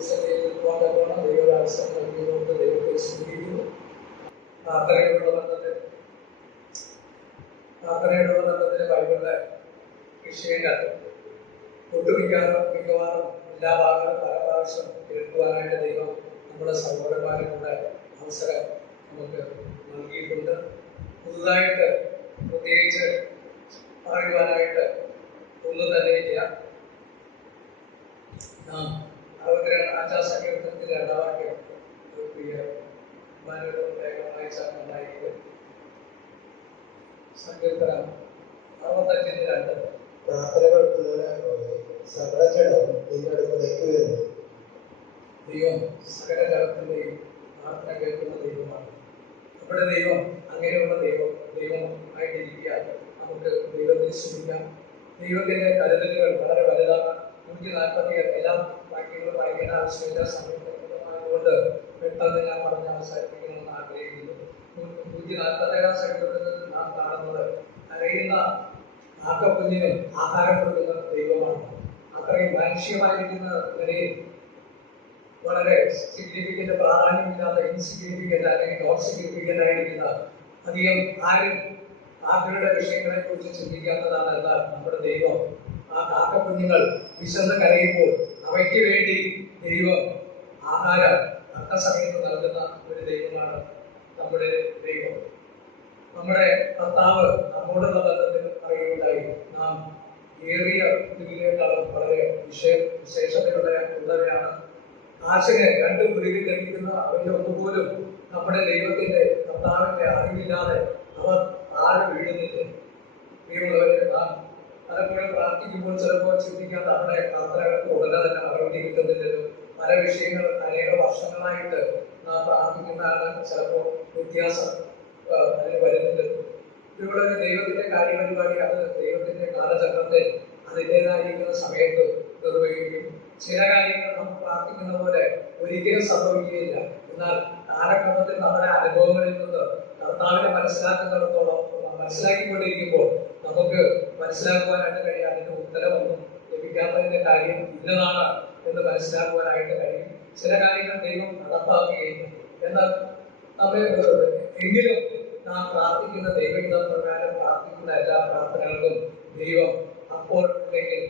ദൈവസഭയിൽ നിൽക്കുവാൻ തക്കവണ്ണം ദൈവരാവസ്ഥ നൽകിയതുകൊണ്ട് ദൈവത്തെ സ്തുതിക്കുന്നു. പ്രാർത്ഥനയുടെ ബന്ധത്തിന് ബൈബിളിലെ വിഷയങ്ങൾ മിക്കവാറും എല്ലാ ഭാഗങ്ങളും പല പ്രാവശ്യം കേൾക്കുവാനായിട്ട് ദൈവം നമ്മുടെ സഹോദരന്മാരെ കൂടെ അവസരം നമുക്ക് നൽകിയിട്ടുണ്ട്. പുതുതായിട്ട് പ്രത്യേകിച്ച് പറയുവാനായിട്ട് ഒന്നും തന്നെ ഇല്ല. 62-ാം സങ്കീർത്തനത്തിന്റെ 2-ാം വാക്യം നന്നായിരിക്കും. സങ്കീർത്തനം 65:2. പ്രാർത്ഥനകൾ കേൾക്കാനായി സകല ജഡവും നിന്റെ അടുക്കലേക്ക് വരുന്നു. ദൈവം സകല ജഡത്തിന്റെയും പ്രാർത്ഥന കേൾക്കുന്ന ദൈവമാണ്. നമ്മുടെ ദൈവം അങ്ങനെയുള്ള ദൈവം ആയിട്ടിരിക്കാൻ നമുക്ക് ദൈവത്തെ സ്തുതിക്കാം. ദൈവത്തിന്റെ കരുതലുകൾ വളരെ വലുതാണ്. 140 എല്ലാ വാക്യങ്ങളും വായിക്കേണ്ട ആവശ്യമില്ല, സമയത്ത് പെട്ടെന്ന് ഞാൻ പറഞ്ഞ് അവസാനിപ്പിക്കണമെന്ന് ആഗ്രഹിക്കുന്നു. 147-ാം സങ്കീർത്തനത്തിൽ നാം കാണുന്നത് അറിയുന്ന ആക്കക്കുഞ്ഞിനും ആഹാരം കൊടുക്കുന്ന ദൈവമാണ്. അത്രയും മനുഷ്യമായിരിക്കുന്ന നിലയിൽ വളരെ സിഗ്നിഫിക്കന്റ്, പ്രാധാന്യമില്ലാത്ത, ഇൻസിഗ്നിഫിക്കന്റ് അല്ലെങ്കിൽ നോട്ട് സിഗ്നിഫിക്കന്റ് ആയിരിക്കുന്ന അധികം ആരും ആഗ്രഹയുടെ വിഷയങ്ങളെ കുറിച്ച് ചിന്തിക്കാത്തതാണ്. എന്നാൽ നമ്മുടെ ദൈവം ആ കാക്കക്കുഞ്ഞുങ്ങൾ വിശന്ന് കരയുമ്പോൾ അവയ്ക്ക് വേണ്ടി ദൈവം ആഹാരം സമയത്ത് നൽകുന്ന ഒരു ദൈവമാണ് നമ്മുടെ ദൈവം. നമ്മുടെ കർത്താവ് നമ്മോടുള്ള ബന്ധത്തിൽ പറയുകയുണ്ടായി, നാം ഏറിയ പൃഥ്വിയേക്കാളും വളരെ വിശേഷതയുള്ളവയാണ്. ആശയെ 2 പൃഥ്വി ലഭിക്കുന്ന അവരുടെ ഒന്നുപോലും നമ്മുടെ ദൈവത്തിന്റെ കർത്താവിന്റെ അറിവില്ലാതെ അവർ താഴെ വീഴുന്നില്ല. പ്രിയമുള്ളവരെ, നാം പലപ്പോഴും പ്രാർത്ഥിക്കുമ്പോൾ ചിലപ്പോൾ ചിന്തിക്കാൻ നമ്മുടെ പ്രാർത്ഥനകൾക്ക് ഉടനെ തന്നെ മറുപടി കിട്ടുന്നില്ലല്ലോ. പല വിഷയങ്ങൾ അനേക വർഷങ്ങളായിട്ട് നാം പ്രാർത്ഥിക്കുന്നതാണ്. ചിലപ്പോൾ വ്യത്യാസം അതിന് വരുന്നില്ലല്ലോ. ഇവിടെ ദൈവത്തിന്റെ കാര്യപരിപാടി അത് ദൈവത്തിന്റെ കാലചക്രത്തിൽ അതിൻ്റെതായിരിക്കുന്ന സമയത്ത് നിർവഹിക്കും. ചില കാര്യങ്ങൾ നാം പ്രാർത്ഥിക്കുന്ന പോലെ ഒരിക്കലും സംഭവിക്കുകയില്ല. എന്നാൽ കാലക്രമത്തിൽ നമ്മുടെ അനുഭവങ്ങളിൽ നിന്ന് കർത്താവിനെ മനസ്സിലാക്കിക്കൊണ്ടിരിക്കുമ്പോൾ നമുക്ക് മനസ്സിലാക്കുവാനായിട്ട് കഴിയും. അതിന്റെ ഉത്തരവൊന്നും ലഭിക്കാത്തതിന്റെ കാര്യം ഇന്നതാണ് എന്ന് മനസ്സിലാക്കുവാനായിട്ട് കഴിയും. ചില കാര്യങ്ങൾ ദൈവം നടപ്പാക്കുകയില്ല. എന്നാൽ എങ്കിലും നാം പ്രാർത്ഥിക്കുന്ന ദൈവഹിത പ്രകാരം പ്രാർത്ഥിക്കുന്ന എല്ലാ പ്രാർത്ഥനകൾക്കും ദൈവം അപ്പോൾ അല്ലെങ്കിൽ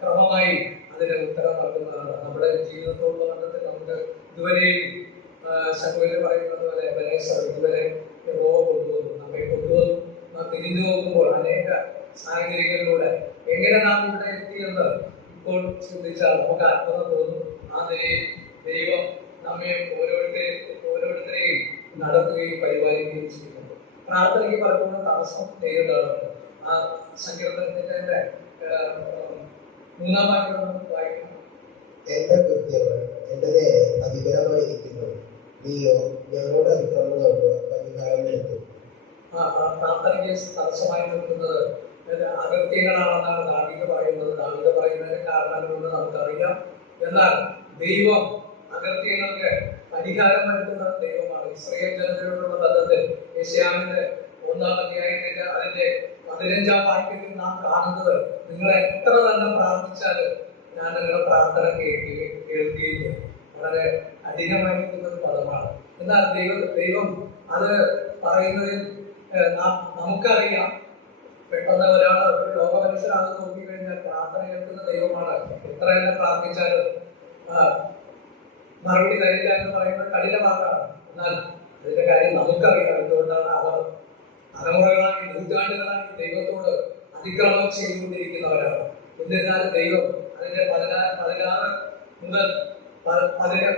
ക്രമമായി അതിന് ഉത്തരം നൽകുന്നതാണ്. നമ്മുടെ ജീവിതത്തോടുള്ള ബന്ധത്തിൽ നമുക്ക് ഇതുവരെയും ശകുവിൽ പറയുന്നത് പോലെ ഇതുവരെ കൊണ്ടുവന്നു, നമ്മെ കൊണ്ടുവന്നു. നാം തിരിഞ്ഞു നോക്കുമ്പോൾ അനേക സാഹചര്യങ്ങളിലൂടെ എങ്ങനെ നാം ഇവിടെ എത്തിയെന്ന് ഇപ്പോൾ ചിന്തിച്ചാൽ നമുക്ക് അത്ഭുതം തോന്നും. ആ നിലയിൽ ദൈവം നമ്മെ ഓരോരുത്തരെയും നടത്തുകയും പരിപാലിക്കുകയും ചെയ്യുന്നുണ്ട്. പ്രാർത്ഥനയ്ക്ക് പലപ്പോഴും തടസ്സം നേരിടാറുണ്ട്. ആ സങ്കീർത്തനത്തിന്റെ 3-ാം വാക്യം വായിക്കണം. എന്റെ കൃത്യങ്ങൾ എന്റെ നേരെ അധികരമായിരിക്കുന്നു, നീയോ ഞങ്ങളുടെ അതിക്രമങ്ങൾക്ക് പരിഹാരം നൽകും. പ്രാർത്ഥനയ്ക്ക് തടസ്സമായി നിൽക്കുന്നത് അകൃത്യങ്ങളാണെന്നാണ് ദാവീദ് പറയുന്നത്. ദാവീദ് പറയുന്നതിന് കാരണങ്ങളുണ്ട് നമുക്കറിയാം. എന്നാൽ ദൈവം അകൃത്യങ്ങൾക്ക് പരിഹാരം നൽകുന്ന ദൈവമാണ്. ഇസ്രായേൽ ജനതയോടുള്ള ബന്ധത്തിൽ യെശയ്യാവിന്റെ 1-ാം അധ്യായത്തിന്റെ അതിന്റെ 15-ാം വാക്യത്തിൽ നാം കാണുന്നത്, നിങ്ങൾ എത്ര തന്നെ പ്രാർത്ഥിച്ചാലും ഞാൻ നിങ്ങളുടെ പ്രാർത്ഥന കേൾക്കുകയില്ല. വളരെ അധികമായിരിക്കുന്ന ഒരു പദമാണ്. എന്നാൽ ദൈവം അത് പറയുന്നതിൽ നമുക്കറിയാം. പെട്ടെന്ന് ഒരാൾ ഒരു ലോക മനുഷ്യരാണെന്ന് നോക്കിക്കഴിഞ്ഞാൽ പ്രാർത്ഥന കേൾക്കുന്ന ദൈവമാണ്. എത്ര തന്നെ പ്രാർത്ഥിച്ചാലും മറുപടി തരില്ല എന്ന് പറയുന്നത് കഠിനമാക്കാണ്. എന്നാൽ അതിന്റെ കാര്യം നമുക്കറിയാം. എന്തുകൊണ്ടാണ് അവർ തലമുറകളായി, നൂറ്റാണ്ടുകളായി ദൈവത്തോട് അതിക്രമം ചെയ്തുകൊണ്ടിരിക്കുന്നവരാണ്. എന്നിരുന്നാലും ദൈവം അതിന്റെ 16 മുതൽ 17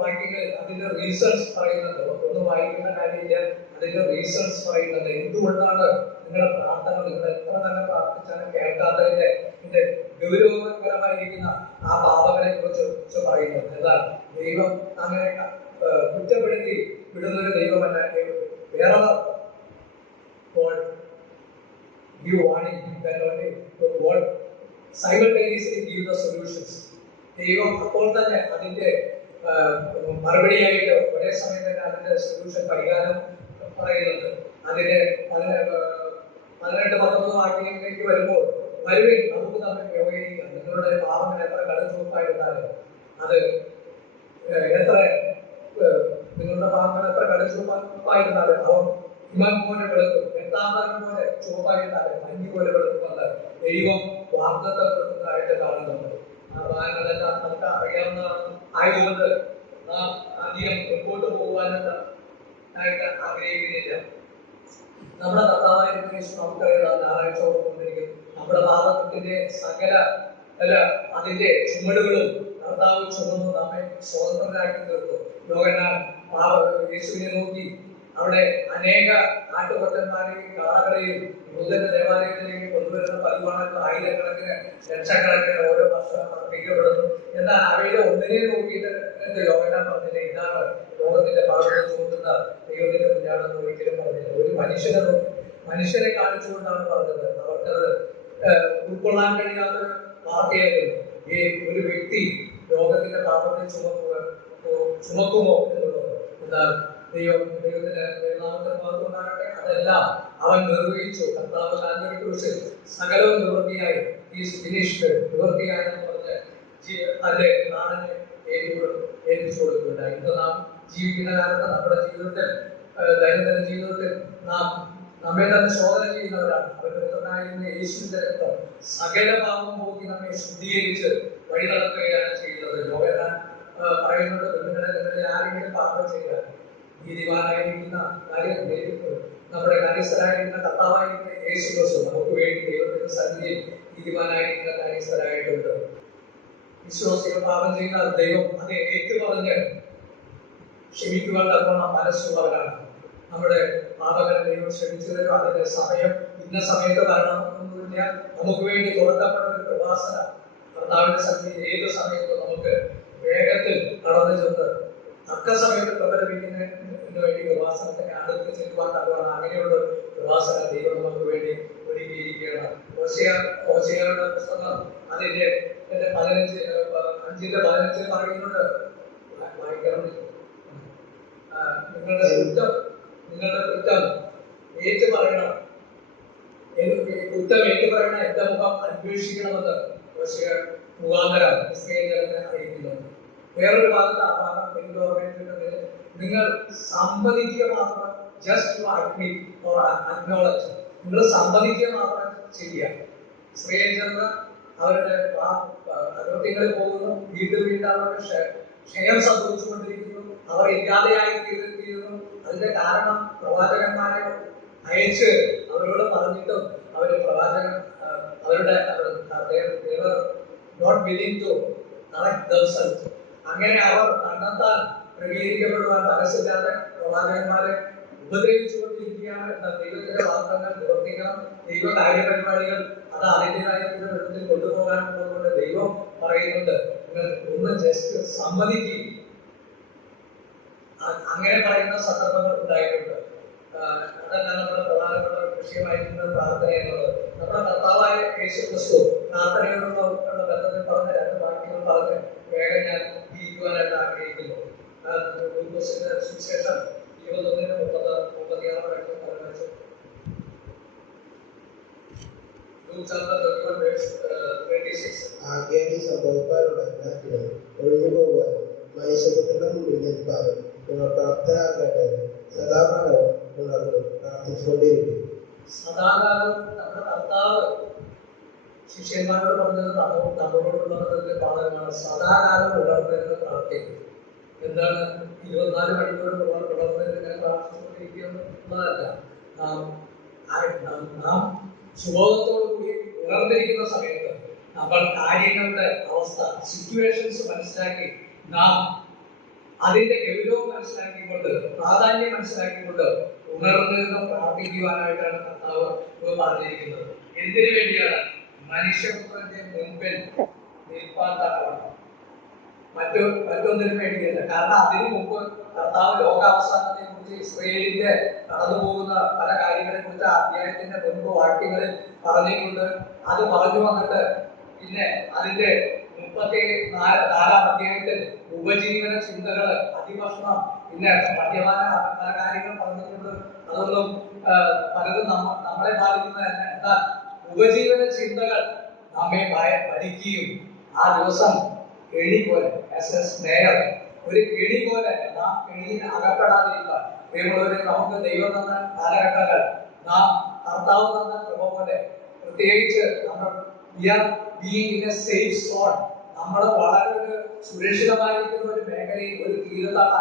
വാക്യങ്ങളിൽ അതിന്റെ റീസൺസ് പറയുന്നുണ്ട്. ഒന്നും വായിക്കുന്ന കാര്യമില്ല, അതിന്റെ റീസൺസ് പറയുന്നുണ്ട്. എന്തുകൊണ്ടാണ് നിങ്ങളുടെ പ്രാർത്ഥന നിങ്ങൾ എത്ര തന്നെ പ്രാർത്ഥിച്ചാലും കേൾക്കാത്തതിന്റെ ഗൗരവകരമായിരിക്കുന്ന ആ പാപങ്ങളെ കുറിച്ച് പറയുന്നത്. എന്നാൽ ദൈവം അങ്ങനെ കുറ്റപ്പെടുത്തി വിടുന്നൊരു ദൈവമല്ല. വേറെ give warning that only the word simultaneously give the solutions. ദൈവം അപ്പോൾ തന്നെ അതിന്റെ മറുപടിയായിട്ട് ഒരേ സമയം തന്നെ അതിന്റെ സൊല്യൂഷൻ പരിഹാരം പറയുന്നുണ്ട്. അതിന്റെ 18-19 വാക്യങ്ങളിലേക്ക് വരുമ്പോൾ വരുവിൻ നമുക്ക് തമ്മിൽ വ്യവഹരിക്കാം. നിങ്ങളുടെ പാപങ്ങൾ എത്ര കടുചുവപ്പായിരുന്നാലും അത് എത്ര നിങ്ങളുടെ പാപങ്ങൾ എത്ര കടുചുവപ്പായിരുന്നാലും അവൻ ഹിമം പോലെ വെളുക്കും, രക്താന്തരം പോലെ ചുവപ്പായിരുന്നാലും മഞ്ഞ് പോലെ വെളുക്കുമെന്ന് ദൈവം വാഗ്ദത്തം കൊടുക്കുന്നതായിട്ട് കാണുന്നുണ്ട്. ആ ഭാഗങ്ങളെല്ലാം നമുക്ക് അറിയാവുന്നതാണ്. ആയതുകൊണ്ട് നാം അധികം മുൻപോട്ട് പോകുവാനായിട്ട് ആഗ്രഹിക്കുന്നില്ല. നമ്മുടെ കർത്താവായ യേശു നമുക്കറിയാം ഞായറാഴ്ച കൊണ്ടിരിക്കും നമ്മുടെ പാപത്തിന്റെ സകല അതിന്റെ ചുമടുകളും കർത്താവ് ചുമന്ന് നമ്മെ സ്വതന്ത്രരാക്കി തീർത്തു. യോഹന്നാൻ യേശുവിനെ നോക്കി അവിടെ അനേക നാട്ടുഭക്തന്മാരെയും കാളകളെയും യൂദന്റെ ദേവാലയത്തിലേക്ക് കൊണ്ടുവരുന്ന പതിവാണല്ലോ. ആയിരക്കണക്കിന് ലക്ഷക്കണക്കിന് ഓരോ വർഷം അർപ്പിക്കപ്പെടുന്നു. എന്നാൽ അവയുടെ ഒന്നിനെ നോക്കിയിട്ട് യോഹന്നാൻ പറഞ്ഞില്ല, ഇതാണ് ലോകത്തിന്റെ പാപങ്ങൾ ചുമത്തുന്ന ദൈവത്തിന്റെ കുഞ്ഞാണെന്ന് ഒരിക്കലും പറഞ്ഞില്ല. ഒരു മനുഷ്യരെ കാണിച്ചുകൊണ്ടാണ് പറഞ്ഞത്. അവർക്കത് ഉൾക്കൊള്ളാൻ കഴിയാത്തൊരു വാർത്തയായിരുന്നു. ഈ ഒരു വ്യക്തി ലോകത്തിന്റെ പാപത്തെ ചുമക്കുമോ എന്നുള്ളത്. എന്നാൽ ദൈവത്തിന് നാമത്തിന് മാത്രമാകട്ടെ, അതെല്ലാം അവൻ നിർവഹിച്ചു. കർത്താവ് കാൽവരി ക്രൂശിൽ സകലവും നിവൃത്തിയായി നിവൃത്തിയായി പറഞ്ഞ് തന്റെ നാടിനെ ഏൽപ്പിച്ചു കൊടുക്കുകയുണ്ടായി. ഇന്ന് നാം ജീവിക്കുന്ന കാലത്ത് നമ്മുടെ ജീവിതത്തിൽ ദൈനംദിന ജീവിതത്തിൽ നാം നമ്മെ തന്നെ ശോധന ചെയ്യുന്നവരാണ്. അവരുടെ പുത്രനായിരുന്ന യേശുവിന്റെ രക്തം സകല പാപം പോക്കി നമ്മെ ശുദ്ധീകരിച്ച് വഴി നടത്തുകയാണ് ചെയ്യുന്നത്. യോഹന്നാൻ പറയുന്നത്, നിങ്ങളിൽ ആരെങ്കിലും പാപം ചെയ്യാൻ നീതിമാനായിരിക്കുന്ന നമ്മുടെ കാര്യസ്ഥരായിരിക്കുന്ന കർത്താവായിരിക്കുന്ന യേശു ക്രിസ്തു നമുക്ക് വേണ്ടി ദൈവത്തിന്റെ സന്നിധിയിൽ നീതിമാനായിരിക്കുന്ന കാര്യസ്ഥരായിട്ടുണ്ട്. വിശ്വാസികൾ പാപം ചെയ്യുന്ന ദൈവം അത് ഏറ്റുപറഞ്ഞ് ക്ഷമിക്കുവാൻ തക്കവണ്ണം മനസ്സുള്ളവരാണ്. നമ്മുടെ പാപങ്ങളെ ദൈവം ക്ഷമിച്ചു തരും. അതിന്റെ സമയം ഇന്ന സമയത്ത് വരണമെന്നൊന്നുമില്ല. നമുക്ക് വേണ്ടി തുറക്കപ്പെട്ട ഒരു കൃപാസന കർത്താവിന്റെ സന്നിധിയിൽ ഏത് സമയത്തും നമുക്ക് വേഗത്തിൽ കടന്നു ചെന്ന് തക്ക സമയത്ത് പ്രബലപിക്കുന്നതിന് വേണ്ടി കൃപാസനത്തിന് അടുത്ത് ചെല്ലുവാൻ തക്കവണ്ണം അങ്ങനെയുള്ള കൃപാസന ദൈവം നമുക്ക് വേണ്ടി ഒരുക്കിയിരിക്കുകയാണ്. ഹോശേയയുടെ പുസ്തകം അതിന്റെ 5:15 പറയുന്നുണ്ട്, വായിക്കണം. നിങ്ങളുടെ കുറ്റം ഏറ്റു പറയണം, കുറ്റം ഏറ്റു പറയണം, എന്റെ മുഖം അന്വേഷിക്കണമെന്ന് ഹോശേയ മുഖാന്തരം ഇസ്രായേൽ ജനത്തെ അറിയിക്കുന്നുണ്ട്. വേറൊരു ഭാഗത്ത് ആ ഭാഗം എനിക്ക് ഓർമ്മയിട്ടുണ്ട്, നിങ്ങൾ സമ്മതിക്കുക മാത്രം, just to admit or acknowledge, നിങ്ങൾ സമ്മതിക്കുക മാത്രം ചെയ്യുക. ഇസ്രായേൽ ജനത അവരുടെ അകൃത്യങ്ങളിൽ പോകുന്നു, വീണ്ടും അവരുടെ ക്ഷയം സംഭവിച്ചുകൊണ്ടിരിക്കുന്നു, അവർ ഇല്ലാതെയായി തീരുന്നു. അതിന്റെ കാരണം പ്രവാചകന്മാരെ അയച്ച് അവരോട് പറഞ്ഞിട്ടും അവര് അവരുടെ not willing to correct themselves. അങ്ങനെ അവർ തന്നെത്താൻ ക്രമീകരിക്കപ്പെടുവാൻ മനസ്സില്ലാതെ പ്രവാചകന്മാരെ ഉപദ്രവിച്ചുകൊണ്ടിരിക്കുകയാണ്. ദൈവത്തിന്റെ വാർത്തകൾ നിവർത്തിക്കണം, ദൈവ കാര്യപരിപാടികൾ അത് അതിൻ്റെതായ വിധത്തിൽ കൊണ്ടുപോകാനുള്ളതുകൊണ്ട് ദൈവം പറയുന്നുണ്ട്, നിങ്ങൾ ഒന്ന് ജസ്റ്റ് സമ്മതിക്കുക. അങ്ങനെ പറയുന്ന സന്ദർഭങ്ങൾ ഉണ്ടായിട്ടുണ്ട്. അതല്ല നമ്മുടെ പ്രധാനപ്പെട്ട വിഷയമായിരിക്കുന്ന പ്രാർത്ഥന എന്നുള്ളത്. നമ്മുടെ കർത്താവായ യേശു ക്രിസ്തു പ്രാർത്ഥനയോടുള്ള ബന്ധത്തിൽ പറഞ്ഞ 2 വാക്യങ്ങൾ പറഞ്ഞ് വേഗം ഞാൻ ഇരിക്കുവാനായിട്ട് ആഗ്രഹിക്കുന്നു. സുവിശേഷം 21:36 ആജ്ഞാനി സംഭവിക്കാനുള്ള ഒഴിഞ്ഞു പോകുവാൻ മനുഷ്യപുത്രന്റെ മുമ്പിൽ നിൽക്കാനും നിങ്ങൾ പ്രാപ്തരാകേണ്ടത് സദാകാലവും ഉണർന്ന് പ്രാർത്ഥിച്ചുകൊണ്ടിരിക്കും. സദാകാലം നമ്മുടെ കർത്താവ് ശിഷ്യന്മാരോട് പറഞ്ഞത് നമ്മളോടുള്ള പാഠമാണ്. സദാകാലം ഉണർന്നിരുന്ന് പ്രാർത്ഥിക്കും. എന്താണ് 24 മണിക്കൂർ ഉണർന്നിരുന്ന് പ്രാർത്ഥിച്ചുകൊണ്ടിരിക്കുന്നതല്ല. നാം സുബോധത്തോടു കൂടി ഉണർന്നിരിക്കുന്ന സമയത്ത് നമ്മൾ കാര്യങ്ങളുടെ അവസ്ഥ, സിറ്റുവേഷൻസ് മനസ്സിലാക്കി നാം അതിന്റെ ഗൗരവം മനസ്സിലാക്കിക്കൊണ്ട്, പ്രാധാന്യം മനസ്സിലാക്കിക്കൊണ്ട് ഉണർന്നിരുന്ന് പ്രാർത്ഥിക്കുവാനായിട്ടാണ് കർത്താവ് പറഞ്ഞിരിക്കുന്നത്. എന്തിനു വേണ്ടിയാണ്? മനുഷ്യപുത്രന്റെ മുൻപിൽ നിൽപ്പാൻ തക്കവണ്ണം, മറ്റൊന്നിനു വേണ്ടിയല്ല. കാരണം അതിനു മുമ്പ് കർത്താവ് ലോകാവസാനത്തെ കുറിച്ച് ഇസ്രായേലിന്റെ കടന്നു പോകുന്ന പല കാര്യങ്ങളെ കുറിച്ച് അധ്യായത്തിന്റെ മുൻപ് വാക്യങ്ങളിൽ പറഞ്ഞിട്ടുണ്ട്. അത് പറഞ്ഞു വന്നിട്ട് പിന്നെ അതിന്റെ 34-ാം അധ്യായത്തിൽ ഉപജീവന ചിന്തകള്, അതിഭക്ഷണം, പിന്നെ മദ്യപാന കാര്യങ്ങൾ പറഞ്ഞിട്ടുണ്ട്. അതൊന്നും പലതും നമ്മളെ ബാധിക്കുന്നതല്ല. എന്നാൽ ഉപജീവന ചിന്തകൾ നമ്മെ ഭരിക്കുകയും ആ ദിവസം കെണി പോലെ സ്നേഹം ഒരു കെണി പോലെ നാം കെണിയിൽ അകപ്പെടാതിരിക്കാൻ പ്രിയമുള്ളവരെ നമുക്ക് ദൈവം തന്ന കാലഘട്ടങ്ങൾ നാം കർത്താവ് തന്ന കൃപ പോലെ പ്രത്യേകിച്ച് നമ്മൾ സേഫ് സോൺ നമ്മൾ വളരെ ഒരു സുരക്ഷിതമായിരിക്കുന്ന ഒരു മേഖലയിൽ ഒരു തീരത്താണ്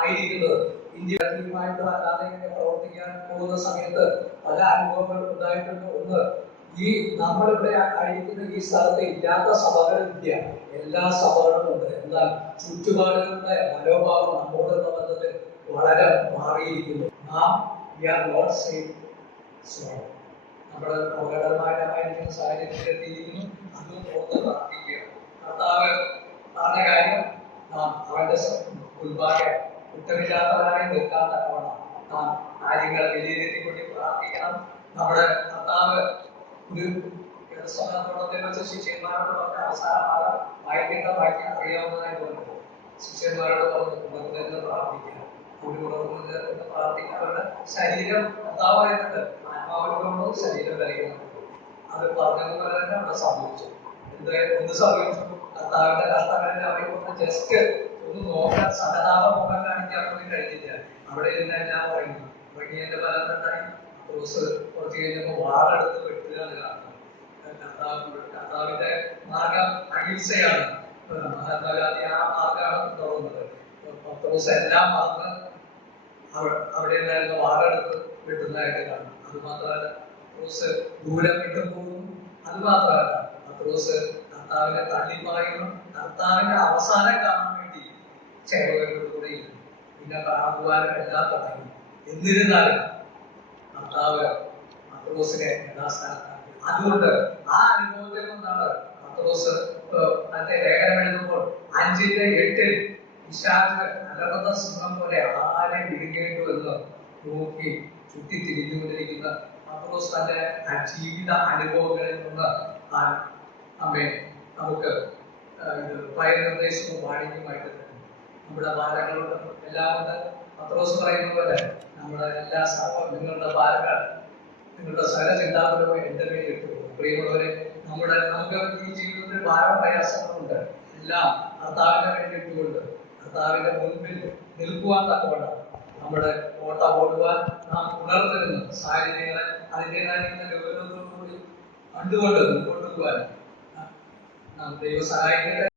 ആയിരിക്കുന്നത്. ഇന്ത്യയുമായിട്ട് അല്ലാതെ പ്രവർത്തിക്കാൻ പോകുന്ന സമയത്ത് പല അനുഭവങ്ങൾ ഉണ്ടായിട്ടുണ്ട്. ഒന്ന്, ഈ നമ്മളിവിടെ ആയിരിക്കുന്ന ഈ സ്ഥലത്ത് ഇല്ലാത്ത സഭകളില്ല, എല്ലാ സഭകളും ഉണ്ട്. എന്നാൽ ചുറ്റുപാടുകളുടെ മനോഭാവം നമ്മോടുള്ള ബന്ധത്തിൽ വളരെ മാറിയിരിക്കുന്നു. നാം നോട്ട് സേഫ് സോൺ, നമ്മുടെ അപകടകരമായിരിക്കുന്ന സാഹചര്യത്തിൽ എത്തിയിരിക്കുന്നു. അത് ഓർത്ത് പ്രാർത്ഥിക്കുക. കർത്താവ് പറഞ്ഞ കാര്യം നാം അവന്റെ മുൻപാകെ കുറ്റമില്ലാത്തവരായി നിൽക്കാൻ തക്കവണ്ണം നാം കാര്യങ്ങൾ വിലയിരുത്തിക്കൊണ്ട് പ്രാർത്ഥിക്കണം. നമ്മുടെ കർത്താവ് ഒരു സമയത്തോടത്തെ വെച്ച് ശിഷ്യന്മാരോട് പറഞ്ഞ അവസാനமாக വായിക്കേണ്ട വാക്യം അറിയാവുന്നതായി തോന്നുന്നു. ശിഷ്യന്മാരോട് പറഞ്ഞു പ്രാർത്ഥിക്കുക, ഒരു ഉണർന്ന് പ്രാർത്ഥിക്കുക. അവരുടെ ശരീരം കർത്താവ് പറയുന്നുണ്ട്, ആത്മാവിനോട് ശരീരം വരയ്ക്കുന്നുണ്ട്. അത് പറഞ്ഞതുപോലെ തന്നെ അവിടെ സംഭവിച്ചു. എന്ത് സംഭവിച്ചു? കർത്താവിന്റെ കർത്താവിനെ അവരെ കൊണ്ട് ജസ്റ്റ് ഒന്ന് നോക്കാൻ, സഹതാപം മുഖം കാണിക്കാൻ പോലും കഴിഞ്ഞില്ല. അവിടെ ഇരുന്ന് എല്ലാം പറയുന്നു. വഴിയന്റെ ഫലം എന്തായി? കുറച്ച് കഴിഞ്ഞപ്പോ വാളെടുത്ത് വെട്ടുകയാണ് കാണുന്നത്. കർത്താവിന്റെ മാർഗം അഹിംസയാണ്. മഹാത്മാഗാന്ധി ആ മാർഗമാണ് തുടർന്നത്. പത്രോസ് എല്ലാം മറന്ന് അവിടെ ഉണ്ടായിരുന്ന വാളെടുത്ത് വെട്ടുന്നതായിട്ട് കാണും. അത് മാത്രമല്ല, പത്രോസ് ദൂരം വിട്ടു പോകുന്നു. അത് മാത്രമല്ല, പത്രോസ് കർത്താവിനെ തള്ളിപ്പറയുന്നു. കർത്താവിന്റെ അവസാനം കാണാൻ വേണ്ടി ചേവകരോടുകൂടെ ഇരുന്നു. പിന്നെ കാണുവാനും എല്ലാം തുടങ്ങി. എന്നിരുന്നാലും കർത്താവ് പത്രോസിനെ യഥാസ്ഥാനത്താക്കി. അതുകൊണ്ട് ആ അനുഭവത്തിൽ നിന്നാണ് പത്രോസ് മറ്റേ ലേഖനം എഴുതുമ്പോൾ 5:8 വിശാഖ് അലർന്ന സിംഹം പോലെ ആരെ വിഴുങ്ങേണ്ടു എന്ന് നോക്കി ചുറ്റി തിരിഞ്ഞുകൊണ്ടിരിക്കുന്ന പത്രോസ് തന്റെ ജീവിത അനുഭവങ്ങളിൽ നിന്ന് നമ്മെ നമുക്ക് ഭയനിർദ്ദേശവും വാണിജ്യമായിട്ട് നമ്മുടെ ഭാരങ്ങളുണ്ട്, എല്ലാം ഉണ്ട്. പത്രോസ് പറയുന്ന പോലെ നമ്മുടെ എല്ലാ നിങ്ങളുടെ ഭാരങ്ങൾ, നിങ്ങളുടെ സകല ചിന്താപരവും എന്റെ മേൽ ഇട്ടു. പ്രിയമുള്ളവരെ, നമുക്ക് ഈ ജീവിതത്തിൽ ഭാരം പ്രയാസങ്ങളുണ്ട്. എല്ലാം കർത്താവിനെ വേണ്ടി ഇട്ടുകൊണ്ട് കർത്താവിന്റെ മുൻപിൽ നിൽക്കുവാൻ തക്കവണ്ണം നമ്മുടെ ഓട്ട ഓടുവാൻ നാം ഉണർന്നിരുന്ന സാഹചര്യങ്ങളെ അതിൻ്റെതായിരിക്കുന്ന ഗൗരവത്തോടുകൂടി കണ്ടുകൊണ്ട് മുൻപോട്ട് പോകാൻ നാം ദൈവ സഹായിക്കട്ടെ.